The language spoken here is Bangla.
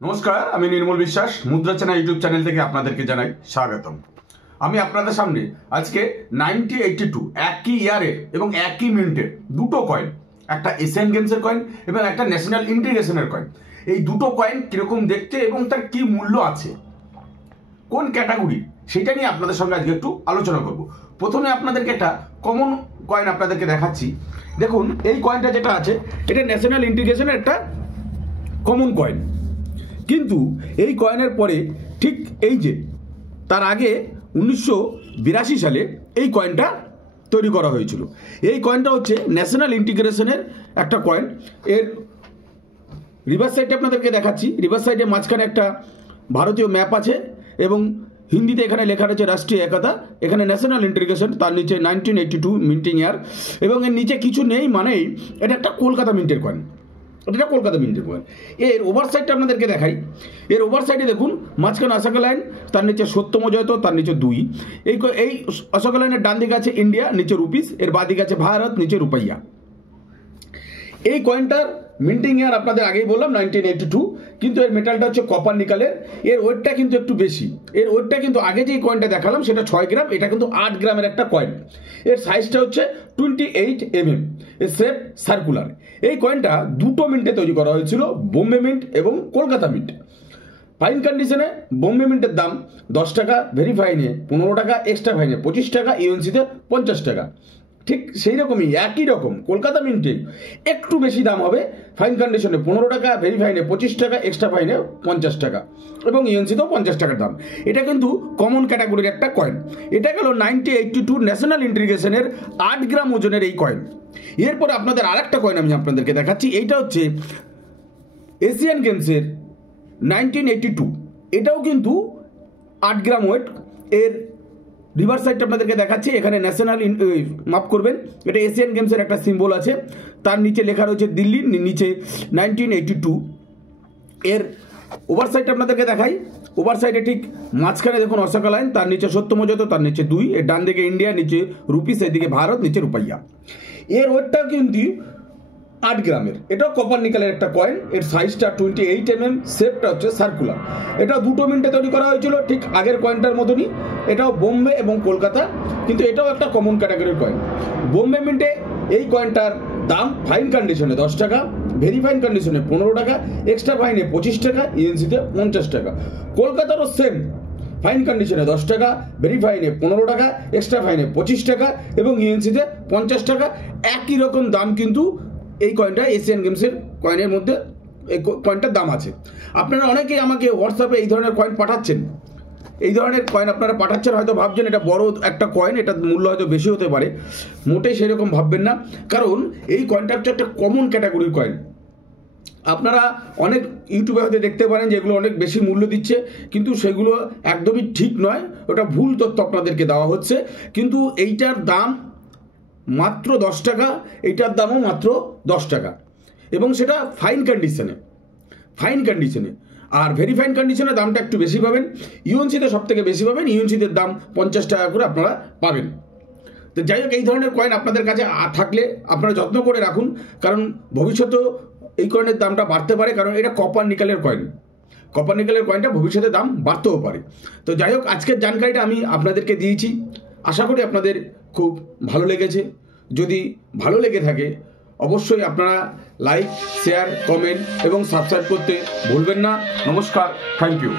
নমস্কার, আমি নির্মল বিশ্বাস মুদ্রা চ্যানেল ইউটিউব চ্যানেল থেকে আপনাদেরকে জানাই স্বাগতম। আমি আপনাদের সামনে আজকে 1982 একই ইয়ারের এবং একই মিনিটের দুটো কয়েন, একটা এশিয়ান গেমসের কয়েন এবং একটা ন্যাশনাল ইন্টিগ্রেশনের কয়েন, এই দুটো কয়েন কীরকম দেখতে এবং তার কী মূল্য আছে, কোন ক্যাটাগরি, সেটা নিয়ে আপনাদের সঙ্গে আজকে একটু আলোচনা করব। প্রথমে আপনাদেরকে একটা কমন কয়েন আপনাদেরকে দেখাচ্ছি। দেখুন, এই কয়েনটা যেটা আছে এটা ন্যাশনাল ইন্টিগ্রেশনের একটা কমন কয়েন, কিন্তু এই কয়েনের পরে ঠিক এই যে তার আগে 1982 সালে এই কয়েনটা তৈরি করা হয়েছিল। এই কয়েনটা হচ্ছে ন্যাশনাল ইন্টিগ্রেশনের একটা কয়েন। এর রিভার্স সাইডে আপনাদেরকে দেখাচ্ছি। রিভার্স সাইডে মাঝখানে একটা ভারতীয় ম্যাপ আছে এবং হিন্দিতে এখানে লেখা রয়েছে রাষ্ট্রীয় একতা, এখানে ন্যাশনাল ইন্টিগ্রেশন, তার নিচে 1982 মিন্টিং ইয়ার, এবং এর নিচে কিছু নেই, মানেই এটা একটা কলকাতা মিন্টের কয়েন। এটা কলকাতা মিন্টের কয়েন। এর ওভার সাইডটা আপনাদেরকে দেখাই। এর ওভার সাইডে দেখুন, মাঝখানে অশোকা লাইন, তার নিচে সত্যমজয়ত, তার নিচে 2। এই অশোকা লাইনের ডান দিকে আছে ইন্ডিয়া, নিচে রুপিস, এর বাঁ দিকে আছে ভারত, নিচে রুপাইয়া। এই কয়েনটার মিন্টিং ইয়ার আপনাদের আগেই বললাম 1982, কিন্তু এর মেটালটা হচ্ছে কপার নিকেলের। এর ওয়েটটা কিন্তু একটু বেশি। এর ওয়েটটা কিন্তু আগে যেই কয়েনটা দেখালাম সেটা 6 গ্রাম, এটা কিন্তু 8 গ্রামের একটা কয়েন। এর সাইজটা হচ্ছে 28 mm, এর শেপ সার্কুলার। এই কয়েনটা দুটো মিন্টে তৈরি করা হয়েছিল, বোম্বে মিন্ট এবং কলকাতা মিন্ট। ফাইন কন্ডিশনে বোম্বে মিন্টের দাম 10 টাকা, ভেরি ফাইনে 15 টাকা, এক্সট্রা ফাইনে 25 টাকা, ইউএনসিতে 50 টাকা। ঠিক সেই রকমই একই রকম কলকাতা মিন্টে একটু বেশি দাম হবে, ফাইন কন্ডিশনে 15 টাকা, ভেরি ফাইনে 25 টাকা, এক্সট্রা ফাইনে 50 টাকা, এবং ইউএনসিতেও 50 টাকার দাম। এটা কিন্তু কমন ক্যাটাগরির একটা কয়েন। এটা গেল 1982 ন্যাশনাল ইন্টিগ্রেশনের 8 গ্রাম ওজনের এই কয়েন। এরপরে আপনাদের আরেকটা কয়েন আমি আপনাদেরকে দেখাচ্ছি। এইটা হচ্ছে এশিয়ান গেমসের 1982, এটাও কিন্তু 8 গ্রাম ওয়েট। এর রিভার্স সাইডটা আপনাদেরকে দেখাচ্ছি। এখানে ন্যাশনাল মাপ করবেন, এটা এশিয়ান গেমসের একটা সিম্বল আছে, তার নিচে লেখা রয়েছে দিল্লি, নিচে 1982। এর ওভার সাইডটা আপনাদেরকে দেখাই। ওভার সাইডে ঠিক মাঝখানে দেখুন অশোকা লাইন, তার নিচে সত্যমজয়ত, তার নিচে 2, এর ডান দিকে ইন্ডিয়া, নিচে রুপিস, এদিকে ভারত, নিচে রুপাইয়া। এর ওয়েটটা কিন্তু 8 গ্রামের। এটাও কপার নিকেলের একটা কয়েন। এর সাইজটা 28 mm, শেপটা হচ্ছে সার্কুলার। এটা দুটো মিনিটে তৈরি করা হয়েছিল, ঠিক আগের কয়েনটার মতনই। এটাও বোম্বে এবং কলকাতা, কিন্তু এটাও একটা কমন ক্যাটাগরির কয়েন। বোম্বে মিন্টে এই কয়েনটার দাম ফাইন কন্ডিশনে 10 টাকা, ভেরি ফাইন কন্ডিশনে 15 টাকা, এক্সট্রা ফাইনে 25 টাকা, ইউএনসিতে 50 টাকা। কলকাতারও সেম, ফাইন কন্ডিশনে 10 টাকা, ভেরি ফাইনে 15 টাকা, এক্সট্রা ফাইনে 25 টাকা, এবং ইউএনসিতে 50 টাকা। একই রকম দাম কিন্তু এই কয়েনটা এশিয়ান গেমসের কয়েনের মধ্যে এই কয়েনটার দাম আছে। আপনারা অনেকেই আমাকে হোয়াটসঅ্যাপে এই ধরনের কয়েন পাঠাচ্ছেন। এই ধরনের কয়েন আপনারা পাঠাচ্ছেন, হয়তো ভাবছেন এটা বড় একটা কয়েন, এটার মূল্য হয়তো বেশি হতে পারে। মোটেই সেরকম ভাববেন না, কারণ এই কয়েনটা হচ্ছে একটা কমন ক্যাটাগরির কয়েন। আপনারা অনেক ইউটিউবে হয়তো দেখতে পারেন যেগুলো অনেক বেশি মূল্য দিচ্ছে, কিন্তু সেগুলো একদমই ঠিক নয়, ওটা ভুল তথ্য আপনাদেরকে দেওয়া হচ্ছে। কিন্তু এইটার দাম মাত্র 10 টাকা, এইটার দামও মাত্র 10 টাকা, এবং সেটা ফাইন কন্ডিশনে। আর ভেরি ফাইন কন্ডিশনে দামটা একটু বেশি পাবেন। ইউএনসিতে সব থেকে বেশি পাবেন, ইউএনসিতে দাম 50 টাকা করে আপনারা পাবেন। তো যাই হোক, এই ধরনের কয়েন আপনাদের কাছে থাকলে আপনারা যত্ন করে রাখুন, কারণ ভবিষ্যতেও এই কয়েনের দামটা বাড়তে পারে, কারণ এটা কপার নিকেলের কয়েন। কপার নিকেলের কয়েনটা ভবিষ্যতে দাম বাড়তেও পারে। তো যাই হোক, আজকের জানকারিটা আমি আপনাদেরকে দিয়েছি, আশা করি আপনাদের খুব ভালো লেগেছে। যদি ভালো লেগে থাকে অবশ্যই আপনারা লাইক, শেয়ার, কমেন্ট এবং সাবস্ক্রাইব করতে ভুলবেন না। নমস্কার, থ্যাংক ইউ।